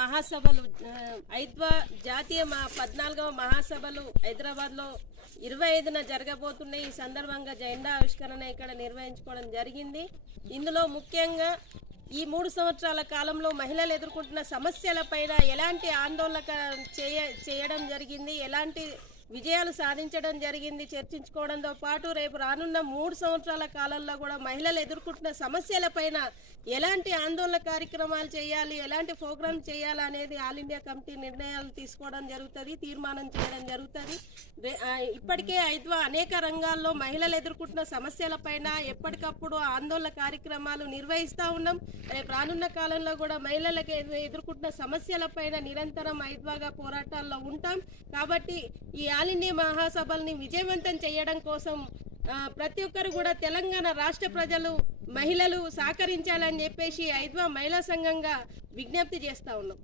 మహాసభలు ఐద్వా జాతీయ 14వ మహాసభలు హైదరాబాద్లో 25న జరగబోతున్నాయి. ఈ సందర్భంగా జెండా ఆవిష్కరణ ఇక్కడ నిర్వహించుకోవడం జరిగింది. ఇందులో ముఖ్యంగా ఈ 3 సంవత్సరాల కాలంలో మహిళలు ఎదుర్కొంటున్న సమస్యలపైన ఎలాంటి ఆందోళన చేయడం జరిగింది, ఎలాంటి విజయాలు సాధించడం జరిగింది చర్చించుకోవడంతో పాటు రేపు రానున్న 3 సంవత్సరాల కాలంలో కూడా మహిళలు ఎదుర్కొంటున్న సమస్యలపైన ఎలాంటి ఆందోళన కార్యక్రమాలు చేయాలి, ఎలాంటి ప్రోగ్రామ్ చేయాలి అనేది ఆల్ ఇండియా కమిటీ నిర్ణయాలు తీసుకోవడం జరుగుతుంది, తీర్మానం చేయడం జరుగుతుంది. ఇప్పటికే ఐద్వా అనేక రంగాల్లో మహిళలు ఎదుర్కొంటున్న సమస్యలపైన ఎప్పటికప్పుడు ఆందోళన కార్యక్రమాలు నిర్వహిస్తూ ఉన్నాం. రేపు రానున్న కాలంలో కూడా మహిళలకు ఎదుర్కొంటున్న సమస్యలపైన నిరంతరం ఐద్వాగా పోరాటాల్లో ఉంటాం. కాబట్టి ఈ ఆల్ ఇండియా మహాసభల్ని విజయవంతం చేయడం కోసం ప్రతి ఒక్కరు కూడా తెలంగాణ రాష్ట్ర ప్రజలు మహిళలు సహకరించాలని చెప్పేసి ఐద్వా మహిళా సంఘంగా విజ్ఞప్తి చేస్తూ ఉన్నాం.